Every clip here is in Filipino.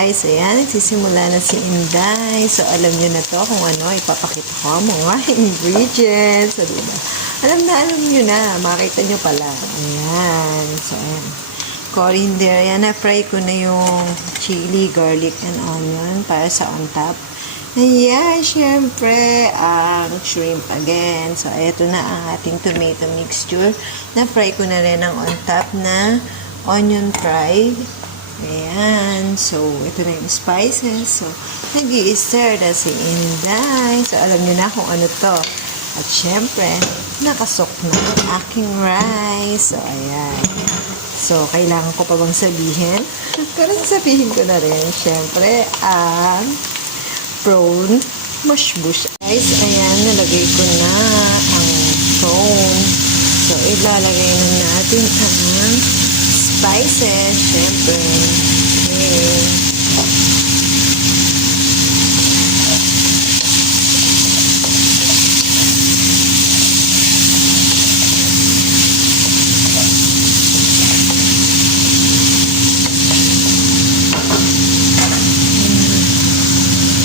guys, ayan, nagsisimula na si Inday. So, alam nyo na to kung ano, ipapakita ko mga ingredients. So, diba? Alam nyo na, makita nyo pala. Ayan, so, ayan. Coriander, ayan, na-fry ko na yung chili, garlic, and onion para sa on top. Ayan, syempre, ang shrimp again. So, ito na ang ating tomato mixture. Na-fry ko na rin ang on top na onion fried. Ayan. So, ito na yung spices. So, nag-i-stir na si Inday. So, alam niyo na kung ano to. At syempre, nakasok na ang aking rice. So, ayan. So, kailangan ko pa bang sabihin? Pero sabihin ko na rin, syempre, ang prawn mushbush. Guys, ayan, nalagay ko na ang prawn. So, ilalagay na natin ang spices, syempre. Okay.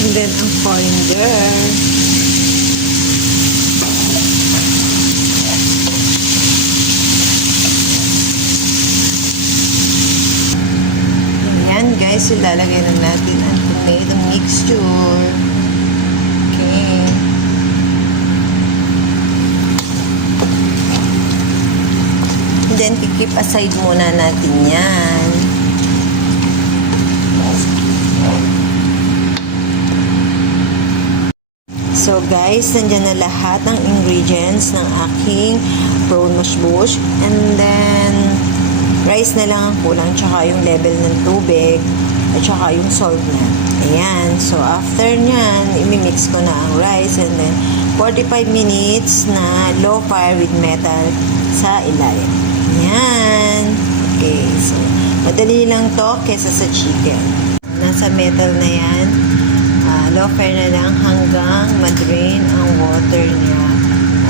And then, ang coriander. Guys, ilalagay na natin ang tomato mixture. Okay. And then, keep aside muna natin yan. So, guys, nandiyan na lahat ng ingredients ng aking prawn mushbush. And then, rice na lang ang kulang, tsaka yung level ng tubig, at tsaka yung salt na. Ayan. So, after nyan, imimix ko na ang rice, and then 45 minutes na low fire with metal sa ilalim. Ayan. Okay. So, madali lang to kesa sa chicken. Nasa metal na yan. Low fire na lang hanggang madrain ang water niya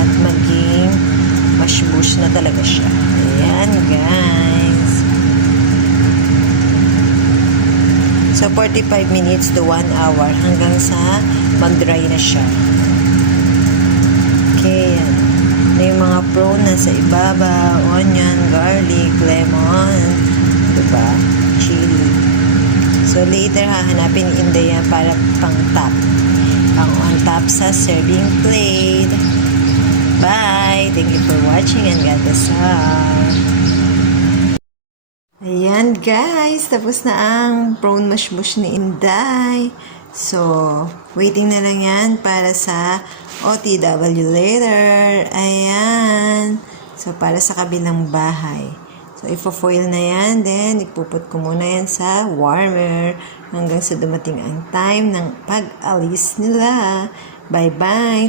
at maging mushbush na talaga siya. Ayan, guys. So, 45 minutes to 1 hour hanggang sa mag-dry na siya. Okay, yan. Yung mga prawn nasa ibaba, onion, garlic, lemon, diba? Chili. So, later, hahanapin Inday yan para pang top. Pang on top sa serving plate. Bye! Thank you for watching and God bless all. Ayan guys, tapos na ang prawn mushbush ni Inday. So, waiting na lang yan para sa OTW later. Ayan. So, para sa kabilang bahay. So, ipo-foil na yan. Then, ipuput ko muna yan sa warmer hanggang sa dumating ang time ng pag-alis nila. Bye-bye!